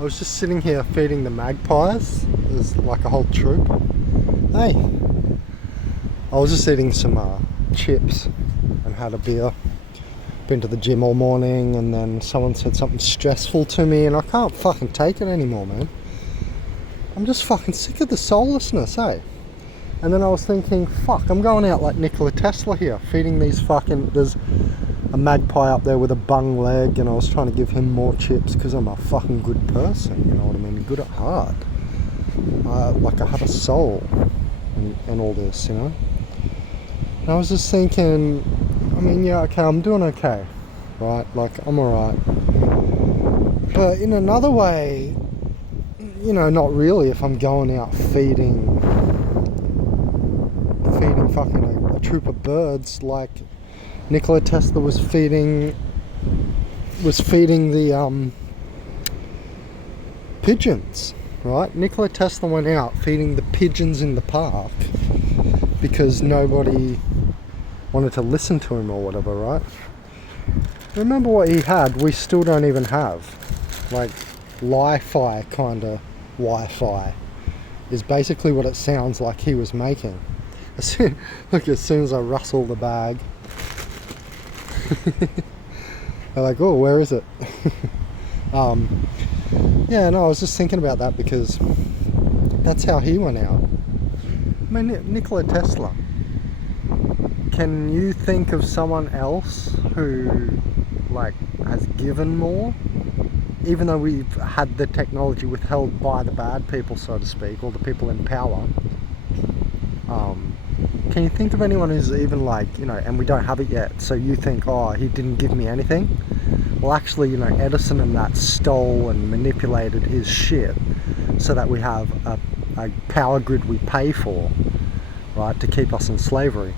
I was just sitting here feeding the magpies. There's like a whole troop. Hey, I was just eating some chips and had a beer. Been to the gym all morning, and then someone said something stressful to me, and I can't fucking take it anymore, man. I'm just fucking sick of the soullessness, eh? And then I was thinking, fuck, I'm going out like Nikola Tesla here, feeding these fucking... There's a magpie up there with a bung leg, and I was trying to give him more chips because I'm a fucking good person, you know what I mean? Good at heart. Like I have a soul and all this, you know? And I was just thinking, I mean, yeah, okay, I'm doing okay, right? Like, I'm alright. But in another way, you know, not really if I'm going out feeding fucking a troop of birds like Nikola Tesla was feeding the pigeons, right? Nikola Tesla went out feeding the pigeons in the park because nobody wanted to listen to him or whatever, right? Remember what he had, we still don't even have. Like, li-fi kind of Wi-Fi is basically what it sounds like he was making. Look, as soon as I rustle the bag, they're like, oh, where is it? Yeah, no, I was just thinking about that because that's how he went out. I mean, Nikola Tesla. Can you think of someone else who, like, has given more? Even though we've had the technology withheld by the bad people, so to speak, or the people in power, can you think of anyone who's even like, you know, and we don't have it yet, so you think, oh, he didn't give me anything? Well, actually, you know, Edison and that stole and manipulated his shit so that we have a power grid we pay for, right, to keep us in slavery.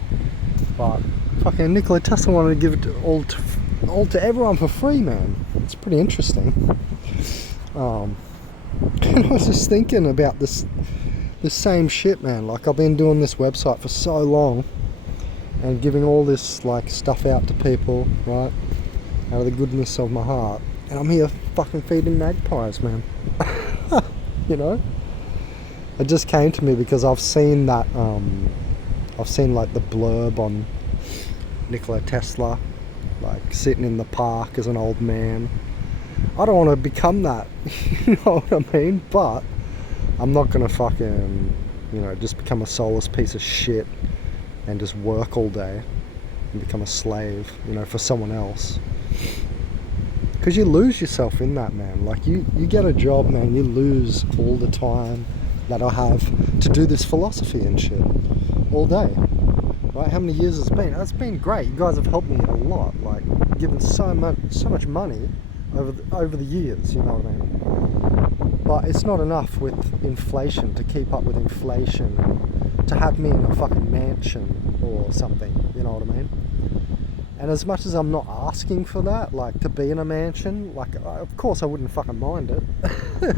But fucking Nikola Tesla wanted to give it all to everyone for free, man. It's pretty interesting. And I was just thinking about this same shit, man. Like, I've been doing this website for so long and giving all this like stuff out to people, right, out of the goodness of my heart, and I'm here fucking feeding magpies, man. You know, it just came to me because I've seen that I've seen like the blurb on Nikola Tesla, like sitting in the park as an old man. I don't want to become that. You know what I mean? But I'm not gonna fucking, you know, just become a soulless piece of shit and just work all day and become a slave, you know, for someone else. Because you lose yourself in that, man. Like, you get a job, man, you lose all the time that I have to do this philosophy and shit all day. Right? How many years it's been? It's been great. You guys have helped me a lot, like given so much money over the years, you know what I mean? But it's not enough with inflation, to keep up with inflation, and to have me in a fucking mansion or something, you know what I mean? And as much as I'm not asking for that, like to be in a mansion, like of course I wouldn't fucking mind it.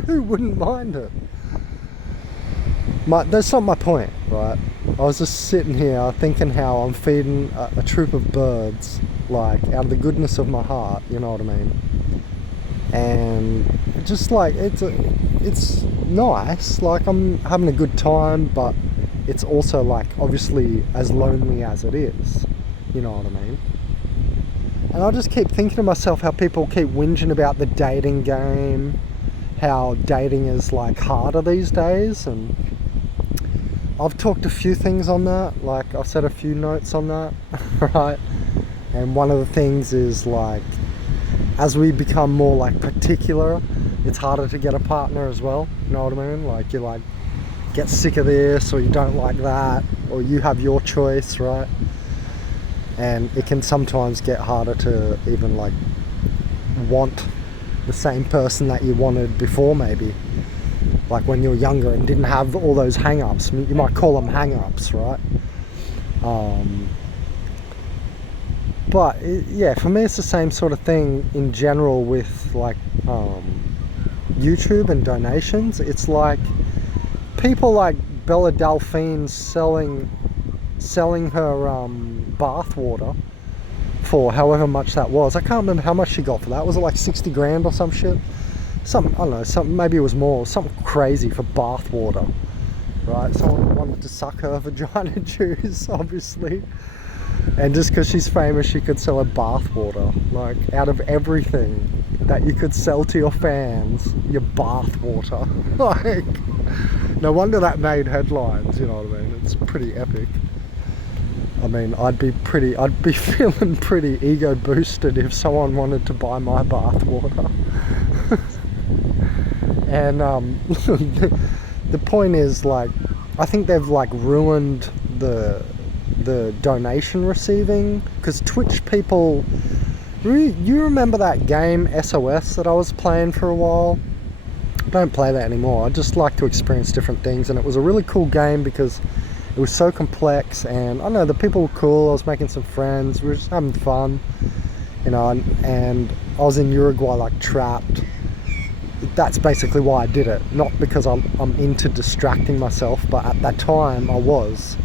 Who wouldn't mind it? That's not my point, right? I was just sitting here thinking how I'm feeding a troop of birds, like out of the goodness of my heart, you know what I mean? And just like, it's nice, like I'm having a good time, but it's also like obviously as lonely as it is, you know what I mean? And I just keep thinking to myself how people keep whinging about the dating game, how dating is like harder these days, and I've talked a few things on that, like I've said a few notes on that, right? And one of the things is like, as we become more like particular, it's harder to get a partner as well, you know what I mean? Like, you like get sick of this, or you don't like that, or you have your choice, right? And it can sometimes get harder to even like want the same person that you wanted before, maybe. Like when you were younger and didn't have all those hang-ups. I mean, you might call them hang-ups, right? But yeah, for me it's the same sort of thing in general with like YouTube and donations. It's like people like Bella Delphine selling her bath water for however much that was. I can't remember how much she got for that. Was it like 60 grand or some shit? I don't know, maybe it was more something crazy for bath water, right? Someone wanted to suck her vagina juice, obviously. And just because she's famous, she could sell her bath water. Like, out of everything that you could sell to your fans, your bath water. Like, no wonder that made headlines, you know what I mean? It's pretty epic. I mean, I'd be feeling pretty ego boosted if someone wanted to buy my bath water. And the point is, like, I think they've like ruined the donation receiving, because Twitch people, you remember that game SOS that I was playing for a while? I don't play that anymore. I just like to experience different things, and it was a really cool game because it was so complex, and I don't know, the people were cool. I was making some friends, we were just having fun, you know, and I was in Uruguay, like, trapped. That's basically why I did it, not because I'm into distracting myself, but at that time I was,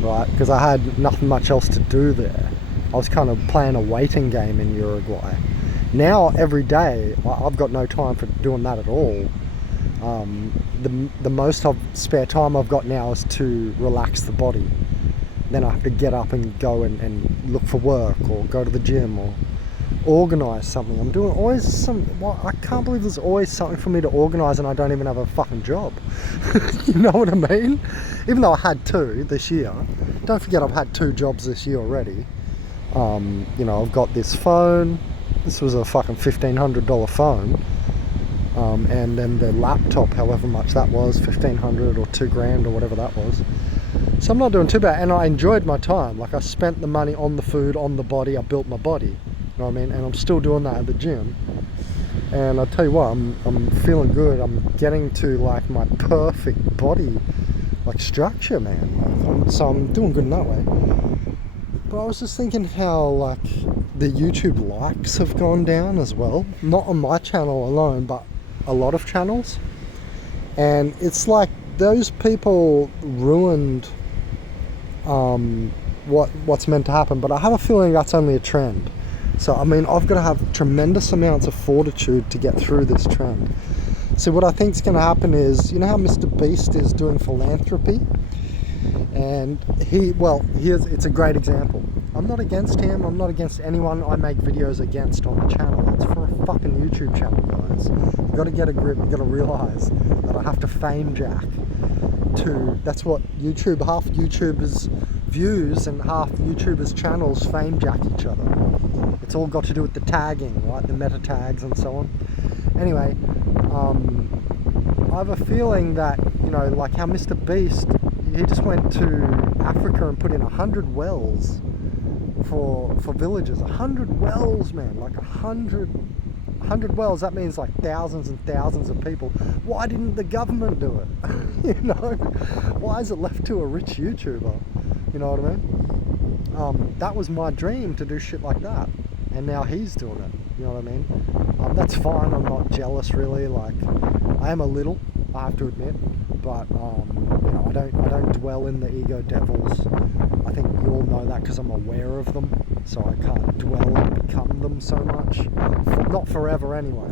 right, because I had nothing much else to do there. I was kind of playing a waiting game in Uruguay. Now every day I've got no time for doing that at all. The most of spare time I've got now is to relax the body. Then I have to get up and go and look for work, or go to the gym, or organise something. I'm doing always I can't believe there's always something for me to organise, and I don't even have a fucking job. You know what I mean? Even though I had 2 this year. Don't forget, I've had 2 jobs this year already. You know, I've got this phone. This was a fucking $1,500 phone. And then the laptop, however much that was, $1,500 or $2,000 or whatever that was. So I'm not doing too bad, and I enjoyed my time. Like, I spent the money on the food, on the body. I built my body, you know what I mean? And I'm still doing that at the gym. And I'll tell you what, I'm feeling good. I'm getting to like my perfect body, like, structure, man. Like, so I'm doing good in that way. But I was just thinking how, like, the YouTube likes have gone down as well. Not on my channel alone, but a lot of channels. And it's like those people ruined what's meant to happen. But I have a feeling that's only a trend. So, I mean, I've got to have tremendous amounts of fortitude to get through this trend. So what I think is going to happen is, you know how Mr. Beast is doing philanthropy? And it's a great example. I'm not against him. I'm not against anyone I make videos against on the channel. It's for a fucking YouTube channel, guys. You've got to get a grip. You've got to realise that I have to fame jack that's what YouTube, half YouTubers' views and half YouTubers' channels fame jack each other. It's all got to do with the tagging, right? The meta tags and so on. Anyway, I have a feeling that, you know, like how Mr. Beast, he just went to Africa and put in 100 wells for villages. 100 wells, man, like 100 wells. That means like thousands and thousands of people. Why didn't the government do it? You know, why is it left to a rich YouTuber? You know what I mean? That was my dream, to do shit like that, and now he's doing it. You know what I mean? That's fine. I'm not jealous, really. Like, I am a little, I have to admit, but you know, I don't dwell in the ego devils. I think you all know that because I'm aware of them, so I can't dwell and become them so much. Not forever, anyway.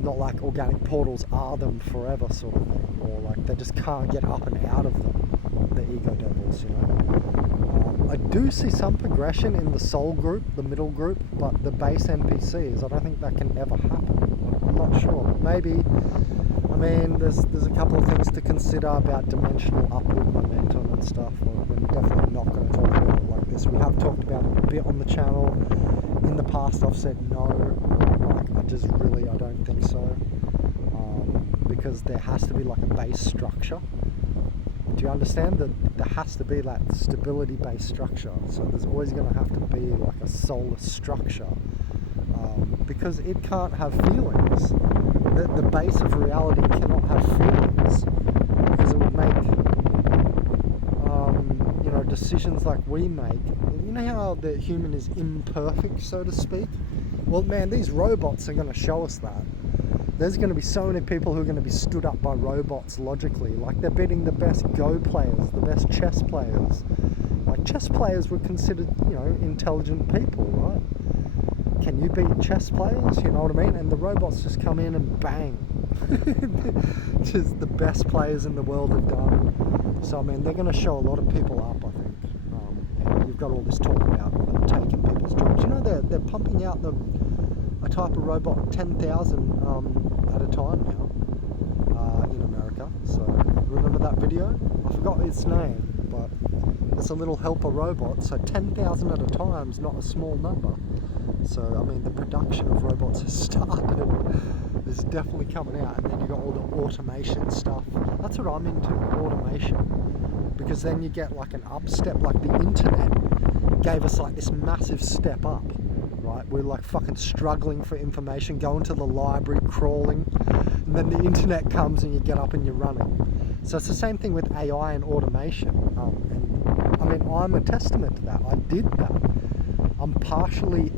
Not like organic portals are them forever, sort of thing, or like they just can't get up and out of them. The ego devils, you know. I do see some progression in the soul group, the middle group, but the base NPCs, I don't think that can ever happen. I'm not sure. Maybe. I mean, there's a couple of things to consider about dimensional upward momentum and stuff. We're definitely not going to talk about it like this. We have talked about it a bit on the channel. In the past, I've said no. Like, I don't think so. Because there has to be like a base structure. Do you understand that there has to be that stability-based structure? So there's always going to have to be like a soulless structure, because it can't have feelings. The base of reality cannot have feelings, because it would make you know, decisions like we make. You know how the human is imperfect, so to speak? Well, man, these robots are going to show us that. There's going to be so many people who are going to be stood up by robots logically. Like, they're beating the best Go players, the best chess players. Like, chess players were considered, you know, intelligent people, right? can you beat chess players? You know what I mean? And the robots just come in and bang. Just the best players in the world have done. So I mean, they're going to show a lot of people up, I think. And you've got all this talk about them taking people's jobs. You know, they're pumping out a type of robot 10,000 at a time now in America. So remember that video? I forgot its name, but it's a little helper robot. So 10,000 at a time is not a small number. So I mean, the production of robots has started. It's definitely coming out, and then you got all the automation stuff. That's what I'm into, automation, because then you get like an upstep. Like the internet gave us like this massive step up, right? We're like fucking struggling for information, going to the library, crawling, and then the internet comes and you get up and you're running. So it's the same thing with AI and automation. And I mean, I'm a testament to that. I did that. I'm partially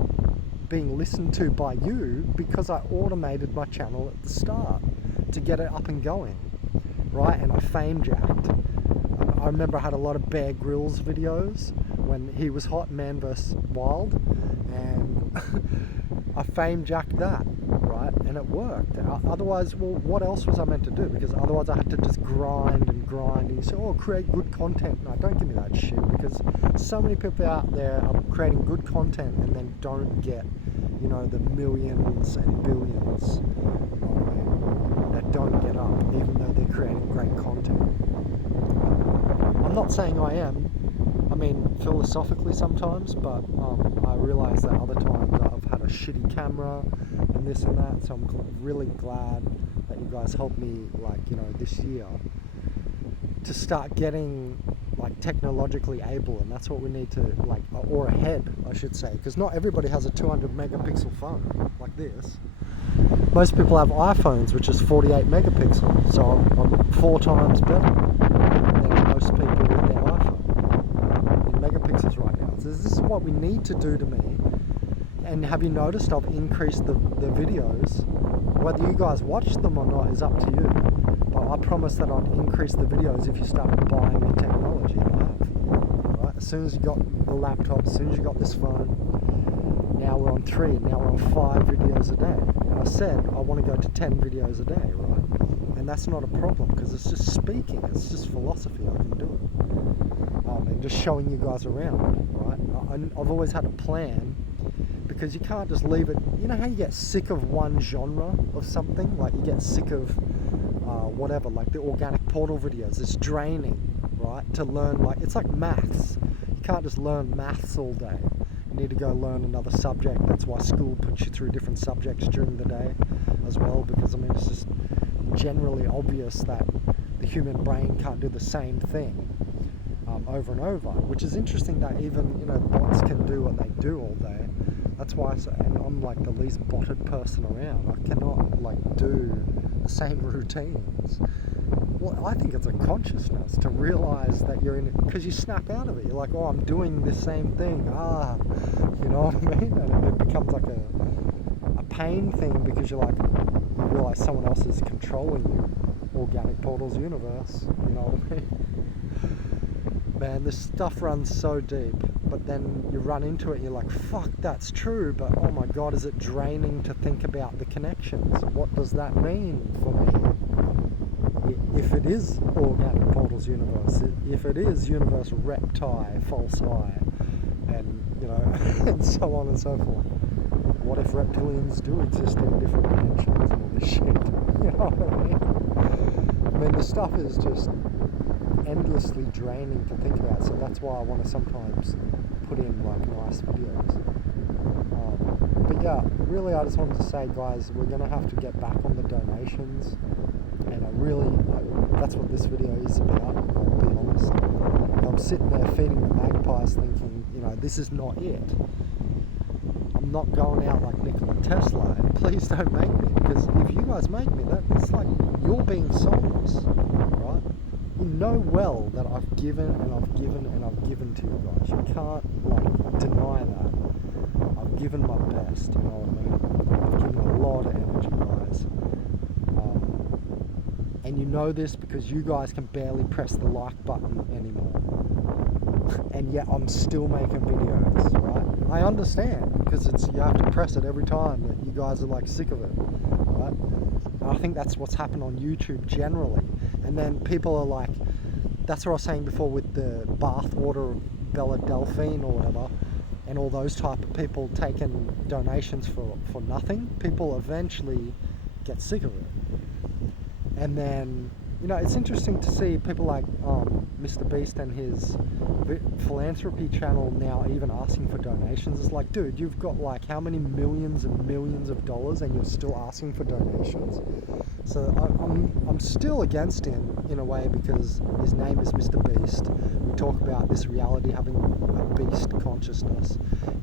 being listened to by you because I automated my channel at the start to get it up and going, right? And I fame jacked. I remember I had a lot of Bear Grylls videos when he was hot, Man vs Wild, and I fame jacked that, right? And it worked. Otherwise, well, what else was I meant to do? Because otherwise I had to just grind and grind, and you say, oh, create good content. No, don't give me that shit, because so many people out there are creating good content and then don't get, you know, the millions and billions, you know what I mean, that don't get up, even though they're creating great content. I'm not saying I am. I mean, philosophically sometimes, but I realise that other times I've had a shitty camera and this and that, so I'm really glad that you guys helped me, like, you know, this year to start getting like technologically able, and that's what we need to, like, or ahead I should say, because not everybody has a 200 megapixel phone like this. Most people have iPhones which is 48 megapixel, so I'm 4 times better than most people with their iPhone in megapixels right now. So this is what we need to do to me. And have you noticed I've increased the videos? Whether you guys watch them or not is up to you, but I promised that I'd increase the videos if you started buying me technology, and I have. Right? As soon as you got the laptop, as soon as you got this phone, now we're on 3, now we're on 5 videos a day. And I said I want to go to 10 videos a day, right? And that's not a problem, because it's just speaking, it's just philosophy, I can do it. And just showing you guys around, right? I've always had a plan, because you can't just leave it. You know how you get sick of one genre of something? Like you get sick of whatever, like the organic portal videos. It's draining, right? To learn, like, it's like maths. You can't just learn maths all day. You need to go learn another subject. That's why school puts you through different subjects during the day as well, because I mean, it's just generally obvious that the human brain can't do the same thing over and over, which is interesting that even, you know, bots can do what they do all day. That's why I'm like the least botted person around. I cannot like do the same routines. Well, I think it's a consciousness to realize that you're in it, because you snap out of it. You're like, oh, I'm doing the same thing. You know what I mean? And it becomes like a pain thing, because you're like, you realize someone else is controlling you. Organic Portals universe. You know what I mean? Man, this stuff runs so deep, but then you run into it and you're like, fuck, that's true, but oh my god, is it draining to think about the connections? What does that mean for me? If it is Organic Portals universe, if it is universe reptile, false eye, and, you know, and so on and so forth. What if reptilians do exist in different dimensions and all this shit? You know what I mean? I mean, the stuff is just endlessly draining to think about, so that's why I want to sometimes put in like nice videos. But yeah, really I just wanted to say, guys, we're going to have to get back on the donations, and that's what this video is about, I'll be honest. I'm sitting there feeding the magpies thinking, you know, this is not it. I'm not going out like Nikola Tesla, and please don't make me, because if you guys make me, that's like you're being soulless, right? You know well that I've given and I've given and I've given to you guys. You can't like deny that. I've given my best, you know what I mean? I've given a lot of energy, guys. And you know this because you guys can barely press the like button anymore. And yet I'm still making videos, right? I understand, because you have to press it every time that you guys are like sick of it, right? And I think that's what's happened on YouTube generally. And then people are like, that's what I was saying before with the bath water of Bella Delphine or whatever, and all those type of people taking donations for nothing. People eventually get sick of it. And then, you know, it's interesting to see people like Mr. Beast and his philanthropy channel now even asking for donations. It's like, dude, you've got like how many millions and millions of dollars and you're still asking for donations? So I'm still against him in a way, because his name is Mr. Beast. We talk about this reality having a beast consciousness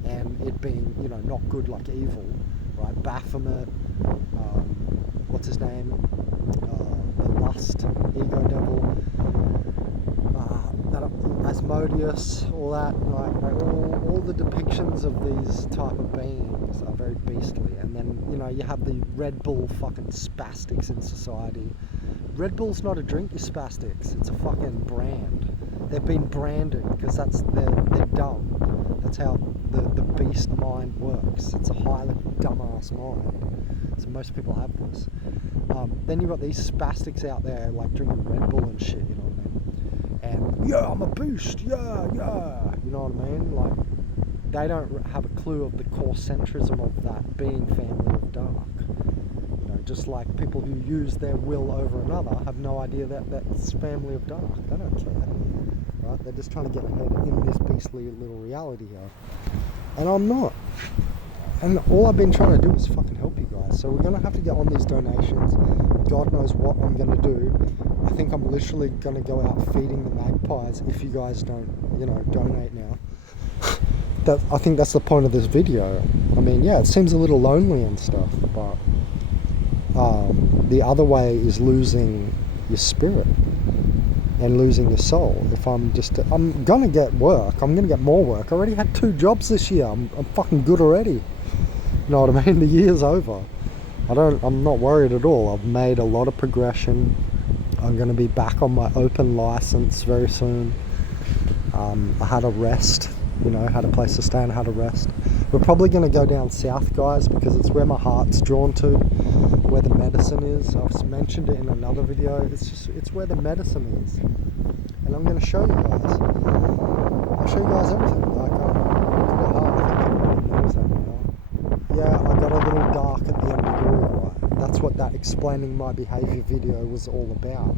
and it being, you know, not good like evil, right? Baphomet, what's his name? The lust, ego devil, Asmodeus, all that, like all the depictions of these type of beings are very beastly. And then, you know, you have the Red Bull fucking spastics in society. Red Bull's not a drink, you spastics. It's a fucking brand. They've been branded because they're dumb. That's how the beast mind works. It's a highly dumbass mind. So most people have this. Then you've got these spastics out there like drinking Red Bull and shit, you know what I mean? And yeah, I'm a beast, yeah, you know what I mean? Like, they don't have a clue of the core centrism of that being family of dark. You know, just like people who use their will over another have no idea that that's family of dark. They don't care, right? They're just trying to get ahead in this beastly little reality here. And I'm not. And all I've been trying to do is fucking help you guys. So we're going to have to get on these donations. God knows what I'm going to do. I think I'm literally going to go out feeding the magpies if you guys don't, you know, donate now. I think that's the point of this video. I mean, yeah, it seems a little lonely and stuff, but the other way is losing your spirit and losing your soul. If I'm going to get work. I'm going to get more work. I already had 2 jobs this year. I'm fucking good already. You know what I mean? The year's over. I'm not worried at all. I've made a lot of progression. I'm going to be back on my open license very soon. I had a rest, you know, had a place to stay and had a rest. We're probably going to go down south, guys, because it's where my heart's drawn to, where the medicine is. I've mentioned it in another video. It's where the medicine is. And I'm going to show you guys. I'll show you guys everything. Like, yeah, I got a little dark at the end of the road, right? That's what that explaining my behaviour video was all about,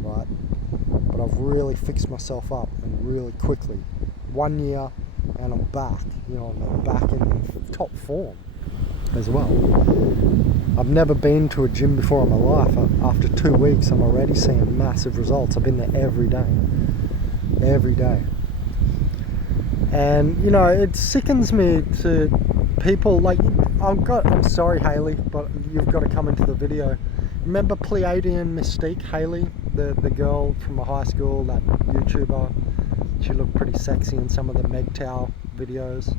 right? But I've really fixed myself up, and really quickly. 1 year and I'm back, you know, I'm back in top form as well. I've never been to a gym before in my life. After 2 weeks I'm already seeing massive results. I've been there every day. And, you know, it sickens me to people like, I'm sorry, Haley, but you've got to come into the video. Remember Pleiadian Mystique, Haley, the girl from my high school, that YouTuber? She looked pretty sexy in some of the MGTOW videos.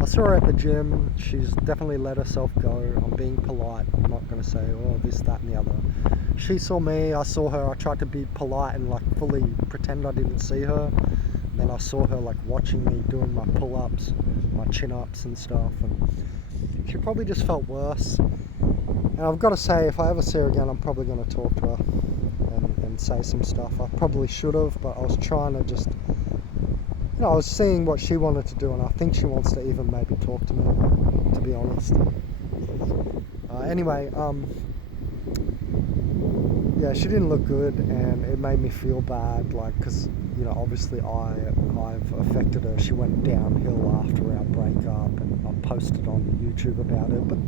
I saw her at the gym. She's definitely let herself go. I'm being polite. I'm not going to say, oh, this, that, and the other. She saw me, I saw her. I tried to be polite and like fully pretend I didn't see her. Then I saw her like watching me doing my pull-ups, my chin-ups and stuff, and she probably just felt worse. And I've got to say, if I ever see her again, I'm probably going to talk to her and say some stuff. I probably should have, but I was trying to just, you know, I was seeing what she wanted to do, and I think she wants to even maybe talk to me, to be honest. Anyway, yeah, she didn't look good, and it made me feel bad, like, because, you know, obviously I've affected her. She went downhill after our breakup, and I posted on YouTube about it, but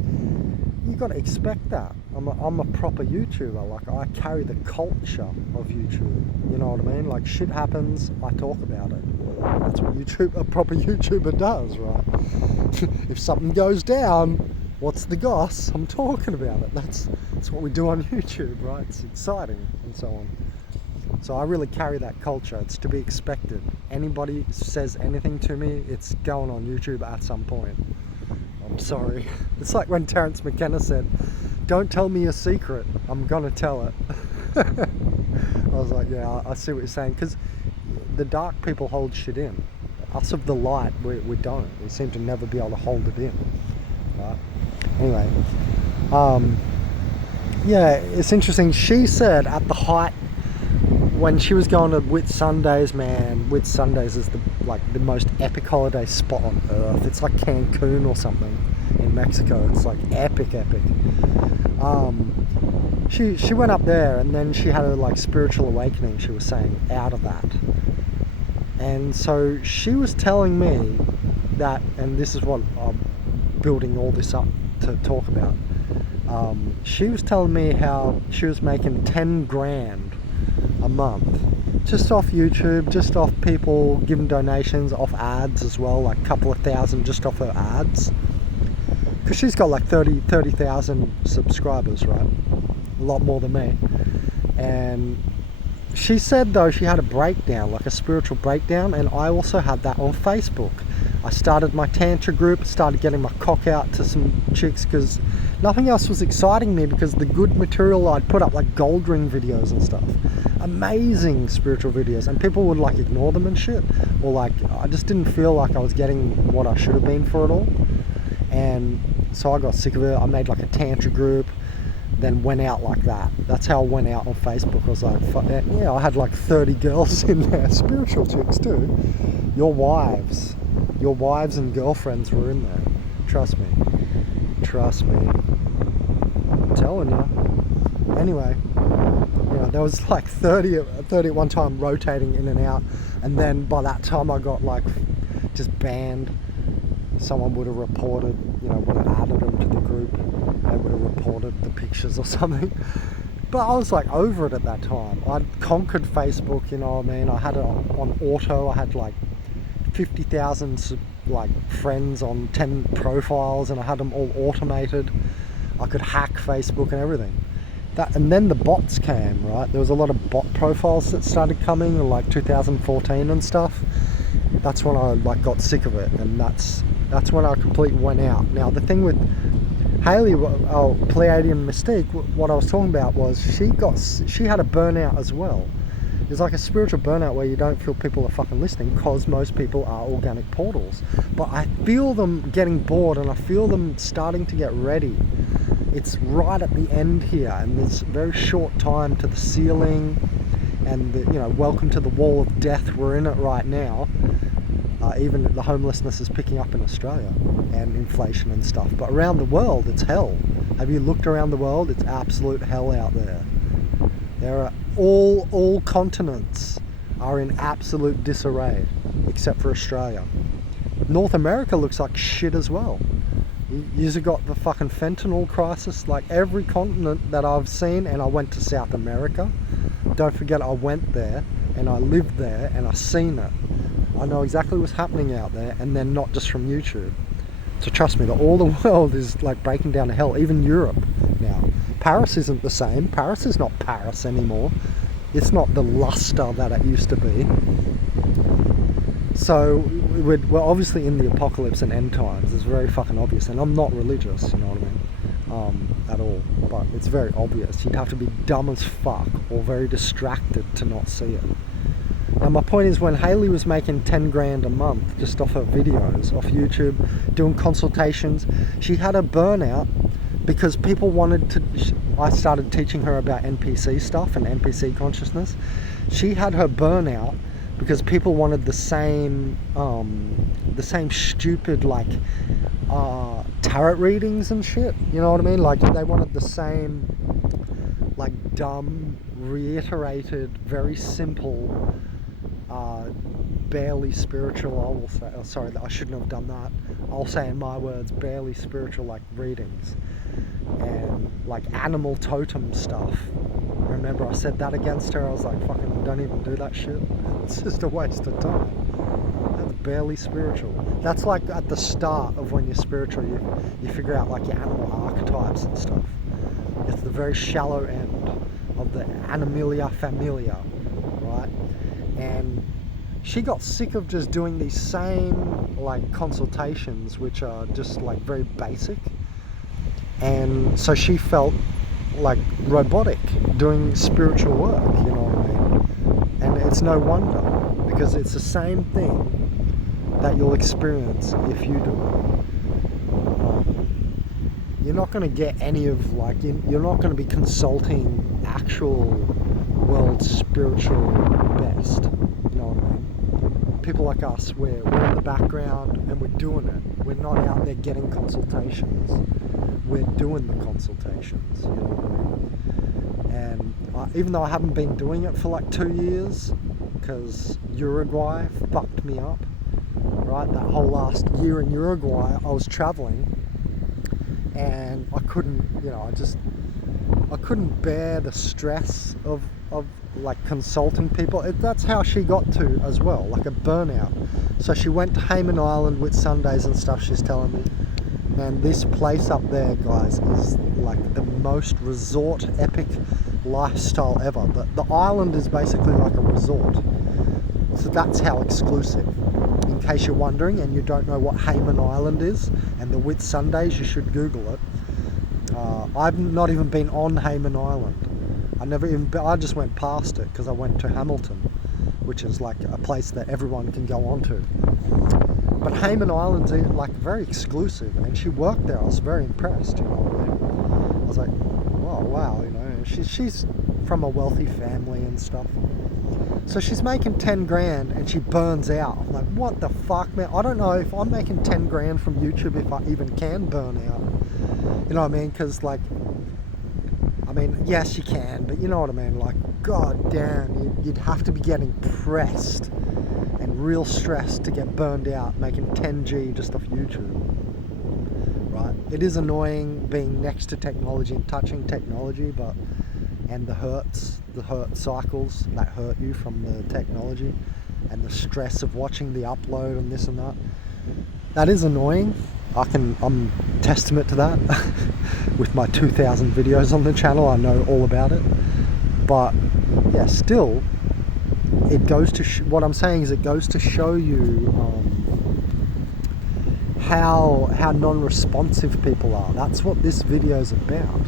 you got to expect that. I'm a proper YouTuber. Like, I carry the culture of YouTube, you know what I mean? Like, shit happens, I talk about it. That's what a proper YouTuber does, right? If something goes down, what's the goss? I'm talking about it. That's what we do on YouTube, right? It's exciting and so on. So I really carry that culture. It's to be expected. Anybody says anything to me, it's going on YouTube at some point. I'm sorry. It's like when Terence McKenna said, "Don't tell me a secret, I'm gonna tell it." I was like, yeah, I see what you're saying, because the dark people hold shit in. Us of the light, we don't. We seem to never be able to hold it in. Right? Anyway, yeah, it's interesting. She said at the height, when she was going to Whit Sundays, man, Whit Sundays is the most epic holiday spot on earth. It's like Cancun or something in Mexico. It's like epic. She went up there, and then she had a like spiritual awakening, she was saying, out of that. And so she was telling me that, and this is what I'm building all this up to talk about. She was telling me how she was making 10 grand a month just off YouTube, just off people giving donations, off ads as well, like a couple of thousand just off her ads, because she's got like 30,000 subscribers, right? A lot more than me. And she said though she had a breakdown, like a spiritual breakdown, and I also had that on Facebook. I started my tantra group, started getting my cock out to some chicks because nothing else was exciting me, because the good material I'd put up, like gold ring videos and stuff, amazing spiritual videos, and people would like ignore them and shit, or like I just didn't feel like I was getting what I should have been for it all. And so I got sick of it. I made like a tantra group, then went out like that. That's how I went out on Facebook. I was like, fuck it. Yeah, I had like 30 girls in there, spiritual chicks too. Your wives and girlfriends were in there. Trust me. I'm telling you. Anyway, there was like 30 at one time, rotating in and out, and then by that time I got like just banned. Someone would have reported, would have added them to the group. They would have reported the pictures or something. But I was like over it at that time. I'd conquered Facebook, you know what I mean? I had it on auto. I had like 50,000 like friends on 10 profiles, and I had them all automated. I could hack Facebook and everything. And then the bots came, right? There was a lot of bot profiles that started coming in like 2014 and stuff. That's when I like got sick of it, and that's when I completely went out. Now the thing with Hayley, Pleiadian Mystique, what I was talking about was she had a burnout as well. It's like a spiritual burnout where you don't feel people are fucking listening, because most people are organic portals. But I feel them getting bored, and I feel them starting to get ready. It's right at the end here, and there's very short time to the ceiling, and welcome to the wall of death. We're in it right now. Even the homelessness is picking up in Australia, and inflation and stuff. But around the world, it's hell. Have you looked around the world? It's absolute hell out there. There are all continents are in absolute disarray, except for Australia. North America looks like shit as well. You've got the fucking fentanyl crisis, like every continent that I've seen, and I went to South America. Don't forget, I went there, and I lived there, and I've seen it. I know exactly what's happening out there, and then not just from YouTube. So trust me, all the world is like breaking down to hell, even Europe now. Paris isn't the same. Paris is not Paris anymore. It's not the luster that it used to be. So we're obviously in the apocalypse and end times. It's very fucking obvious, and I'm not religious, you know what I mean, at all. But it's very obvious. You'd have to be dumb as fuck or very distracted to not see it. Now my point is, when Hayley was making 10 grand a month just off her videos, off YouTube, doing consultations, she had a burnout because people wanted to. I started teaching her about NPC stuff and NPC consciousness. She had her burnout because people wanted the same stupid like tarot readings and shit. You know what I mean? Like they wanted the same like dumb, reiterated, very simple, barely spiritual, I will say, sorry, I shouldn't have done that. I'll say in my words, barely spiritual like readings and like animal totem stuff. Remember I said that against her? I was like, fucking don't even do that shit. It's just a waste of time. That's barely spiritual. That's like at the start of when you're spiritual, you figure out like your animal archetypes and stuff. It's the very shallow end of the Animalia Familia, right? And she got sick of just doing these same like consultations, which are just like very basic, and so she felt like robotic doing spiritual work, you know what I mean? And it's no wonder, because it's the same thing that you'll experience if you do it. You're not going to get any of, like, you're not going to be consulting actual world spiritual best. You know what I mean? People like us, we're in the background and we're doing it. We're not out there getting consultations. We're doing the consultations. You know what I mean? And even though I haven't been doing it for like 2 years, because Uruguay fucked me up, right? That whole last year in Uruguay, I was traveling, and I couldn't, I couldn't bear the stress of like consulting people. That's how she got to as well, like a burnout. So she went to Hayman Island with Sundays and stuff, she's telling me. And this place up there, guys, is like the most resort epic lifestyle ever. The island is basically like a resort. So that's how exclusive. In case you're wondering and you don't know what Hayman Island is and the Whit Sundays, you should Google it. I've not even been on Hayman Island. I just went past it because I went to Hamilton, which is like a place that everyone can go on to. But Hayman Island's like very exclusive, and she worked there. I was very impressed, you know what I mean? I was like, oh wow, you know, she's from a wealthy family and stuff. So she's making 10 grand and she burns out. I'm like, what the fuck, man? I don't know if I'm making 10 grand from YouTube, if I even can burn out. You know what I mean? Because, like, yes, you can, but you know what I mean? Like, god damn, you'd have to be getting pressed and real stressed to get burned out making 10G just off YouTube. Right? It is annoying being next to technology and touching technology, and the hurt cycles that hurt you from the technology and the stress of watching the upload and this and that. That is annoying. I'm testament to that. With my 2,000 videos on the channel, I know all about it. But yeah, still, it goes to what I'm saying is it goes to show you how non-responsive people are. That's what this video is about.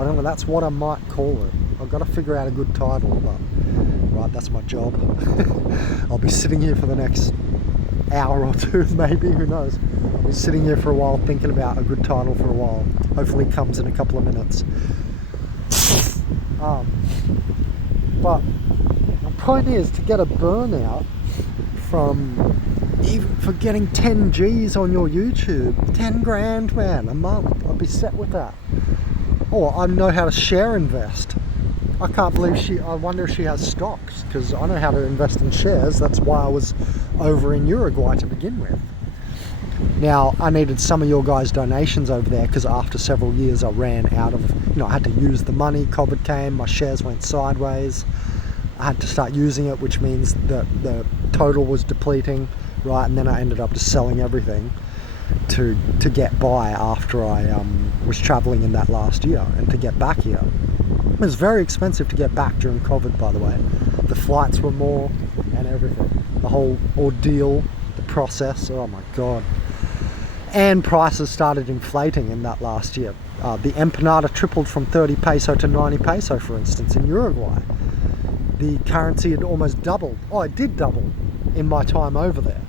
I don't know. That's what I might call it. I've got to figure out a good title, but right, that's my job. I'll be sitting here for the next hour or two, maybe, who knows. I'll be sitting here for a while thinking about a good title for a while. Hopefully it comes in a couple of minutes. But the point is to get a burnout from even for getting 10 G's on your YouTube, 10 grand, man, a month. I'd be set with that. Or I know how to share invest. I can't believe I wonder if she has stocks, because I know how to invest in shares. That's why I was over in Uruguay to begin with. Now, I needed some of your guys' donations over there, because after several years I ran out of, I had to use the money. COVID came, my shares went sideways. I had to start using it, which means that the total was depleting, right? And then I ended up just selling everything to get by after I was traveling in that last year and to get back here. It was very expensive to get back during COVID, by the way. The flights were more and everything. The whole ordeal, the process, oh my God. And prices started inflating in that last year. The empanada tripled from 30 peso to 90 peso, for instance, in Uruguay. The currency had almost doubled. Oh, it did double in my time over there.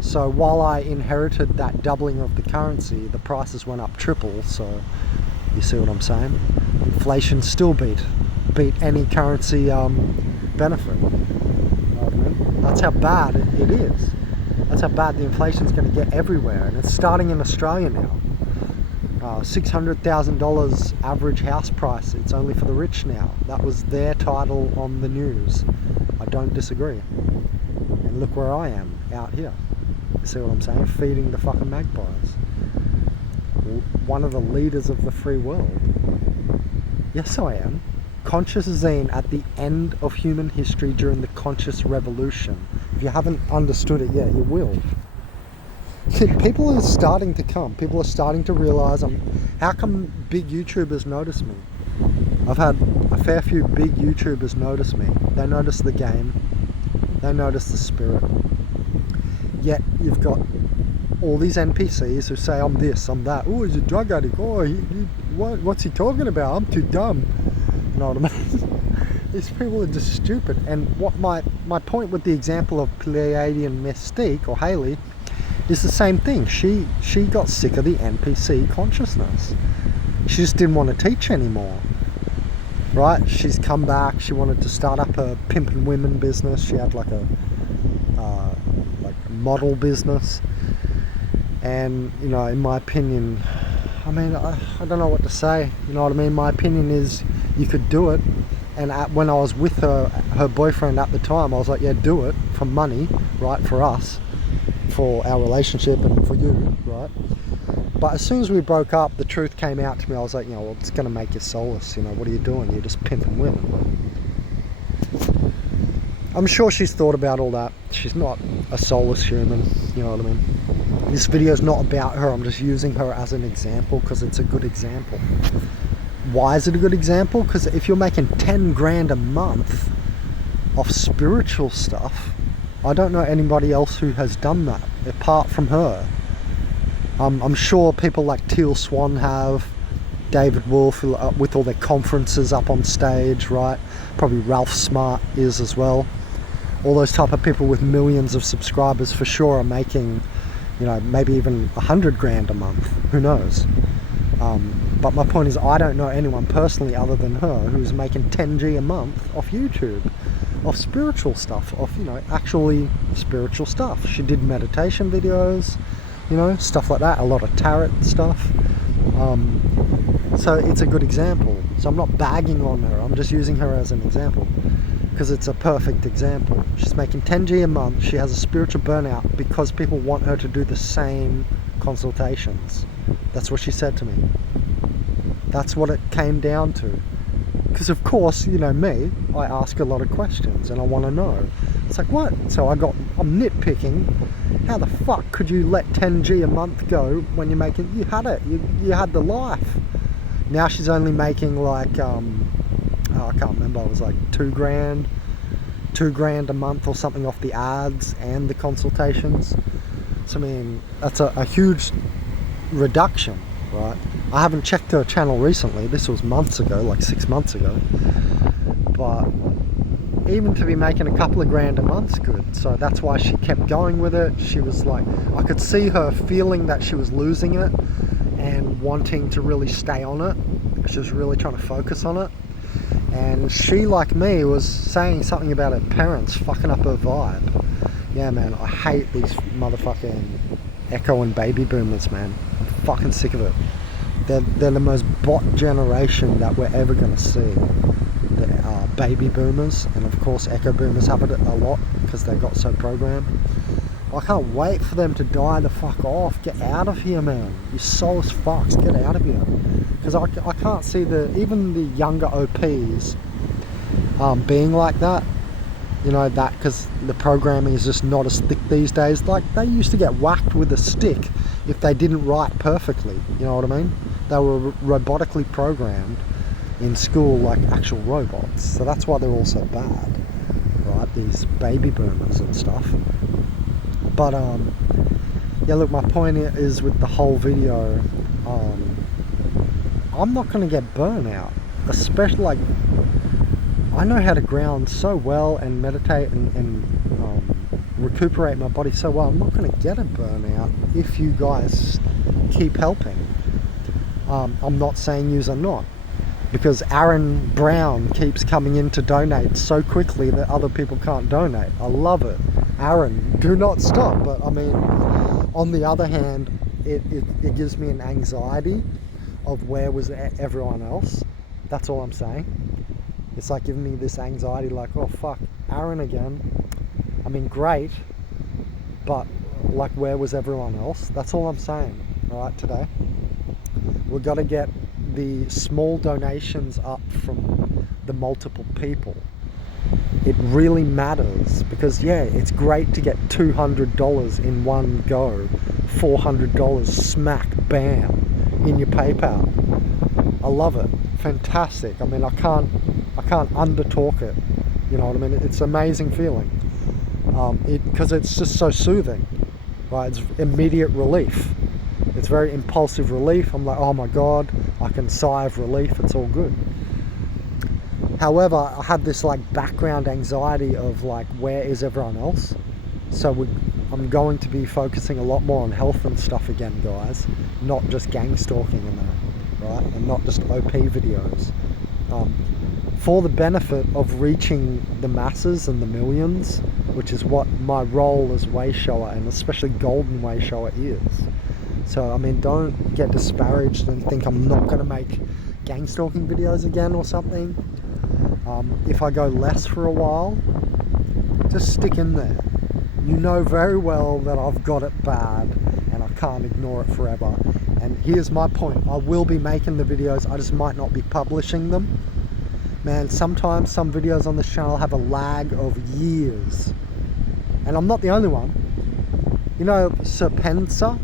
So while I inherited that doubling of the currency, the prices went up triple. So you see what I'm saying? Inflation still beat any currency benefit. That's how bad it is. That's how bad the inflation's going to get everywhere, and it's starting in Australia now. $600,000 average house price. It's only for the rich now. That was their title on the news. I don't disagree. And look where I am, out here. You see what I'm saying? Feeding the fucking magpies. One of the leaders of the free world. Yes, I am. Conscious zine at the end of human history during the conscious revolution. If you haven't understood it yet, you will. People are starting to come. People are starting to realise, how come big YouTubers notice me? I've had a fair few big YouTubers notice me. They notice the game. They notice the spirit. Yet you've got all these NPCs who say, I'm this, I'm that. Oh, he's a drug addict. Oh, what's he talking about? I'm too dumb. You know what I mean? These people are just stupid. And what my point with the example of Pleiadian Mystique, or Haley, is the same thing. She got sick of the NPC consciousness. She just didn't want to teach anymore. Right? She's come back. She wanted to start up a pimp and women business. She had like a model business. And, you know, in my opinion, I mean, I don't know what to say. You know what I mean? My opinion is you could do it. And when I was with her boyfriend at the time, I was like, yeah, do it for money, right? For us, for our relationship and for you, right? But as soon as we broke up, the truth came out to me. I was like, you know, well, it's going to make you soulless. You know, what are you doing? You're just pimping women. I'm sure she's thought about all that. She's not a soulless human. You know what I mean? This video is not about her. I'm just using her as an example because it's a good example. Why is it a good example? Because if you're making 10 grand a month off spiritual stuff, I don't know anybody else who has done that apart from her. I'm sure people like Teal Swan have, David Wolf with all their conferences up on stage, right? Probably Ralph Smart is as well. All those type of people with millions of subscribers for sure are making, you know, maybe even 100 grand a month. Who knows? But my point is, I don't know anyone personally other than her who's making 10G a month off YouTube, off spiritual stuff, off, you know, actually spiritual stuff. She did meditation videos, you know, stuff like that, a lot of tarot stuff. So it's a good example. So I'm not bagging on her, I'm just using her as an example because it's a perfect example. She's making 10G a month. She has a spiritual burnout because people want her to do the same consultations. That's what she said to me. That's what it came down to. Because of course, you know me, I ask a lot of questions and I want to know. It's like, what? So I'm nitpicking. How the fuck could you let 10G a month go when you're making, you had it, you had the life. Now she's only making like, I can't remember, it was like 2 grand a month or something off the ads and the consultations. So I mean, that's a huge reduction, right? I haven't checked her channel recently. This was months ago, like 6 months ago. But even to be making a couple of grand a month's good. So that's why she kept going with it. She was like, I could see her feeling that she was losing it and wanting to really stay on it. She was really trying to focus on it. And she, like me, was saying something about her parents fucking up her vibe. Yeah, man, I hate these motherfucking Echo and baby boomers, man. I'm fucking sick of it. They're the most bot generation that we're ever going to see. The baby boomers, and of course Echo boomers have it a lot because they got so programmed. I can't wait for them to die the fuck off. Get out of here, man. You soulless fucks, get out of here. Because I can't see even the younger OPs being like that. You know, that because the programming is just not as thick these days. Like, they used to get whacked with a stick if they didn't write perfectly. You know what I mean? They were robotically programmed in school like actual robots. So that's why they're all so bad, right? These baby boomers and stuff. But yeah, look, my point is with the whole video, I'm not going to get burnout, especially like, I know how to ground so well and meditate and recuperate my body so well. I'm not going to get a burnout if you guys keep helping. I'm not saying yous are not, because Aaron Brown keeps coming in to donate so quickly that other people can't donate. I love it. Aaron, do not stop. But I mean, on the other hand, it gives me an anxiety of where was everyone else. That's all I'm saying. It's like giving me this anxiety like, oh fuck, Aaron again. I mean, great, but like, where was everyone else? That's all I'm saying, right, today. We've got to get the small donations up from the multiple people. It really matters, because yeah, it's great to get $200 in one go, $400 smack bam in your PayPal. I love it. Fantastic. I mean, I can't under talk it. You know what I mean? It's an amazing feeling. Because it's just so soothing, right? It's immediate relief. It's very impulsive relief. I'm like, oh my God, I can sigh of relief. It's all good. However, I have this like background anxiety of like, where is everyone else? So I'm going to be focusing a lot more on health and stuff again, guys. Not just gang stalking and that, right? And not just OP videos. For the benefit of reaching the masses and the millions, which is what my role as way shower, and especially golden way shower, is. So I mean, don't get disparaged and think I'm not going to make gang stalking videos again or something. If I go less for a while, just stick in there. You know very well that I've got it bad and I can't ignore it forever. And here's my point: I will be making the videos, I just might not be publishing them. Man, sometimes some videos on this channel have a lag of years. And I'm not the only one. You know, Sir Pensa,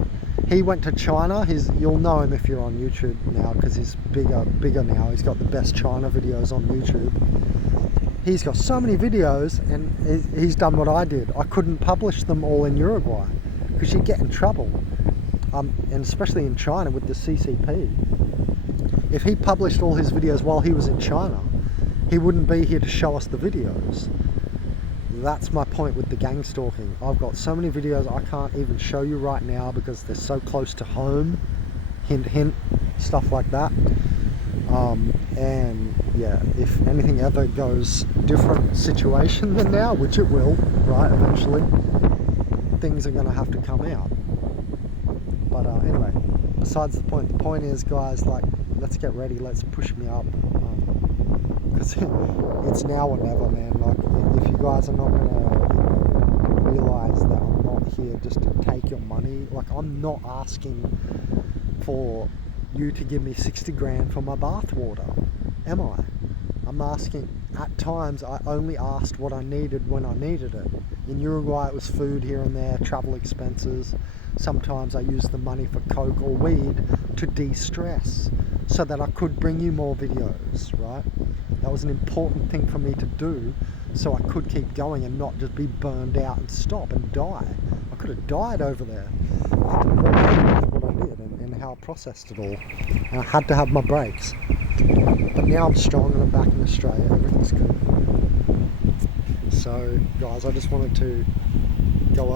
he went to China. You'll know him if you're on YouTube now, because he's bigger now. He's got the best China videos on YouTube. He's got so many videos, and he's done what I did. I couldn't publish them all in Uruguay, because you'd get in trouble. And especially in China with the CCP. If he published all his videos while he was in China, he wouldn't be here to show us the videos. That's my point with the gang stalking. I've got so many videos I can't even show you right now because they're so close to home. Hint, hint, stuff like that. And yeah, if anything ever goes different situation than now, which it will, right, eventually, things are going to have to come out. But anyway, besides the point is, guys, like, let's get ready, let's push me up. Because it's now or never, man. Like, if you guys are not gonna realize that I'm not here just to take your money, like, I'm not asking for you to give me 60 grand for my bath water, am I? I'm asking, at times I only asked what I needed when I needed it. In Uruguay it was food here and there, travel expenses. Sometimes I used the money for coke or weed to de-stress so that I could bring you more videos, right? That was an important thing for me to do so I could keep going and not just be burned out and stop and die. I could have died over there. I had to work out what I did and how I processed it all. And I had to have my breaks. But now I'm strong and I'm back in Australia. Everything's good. So, guys, I just wanted to go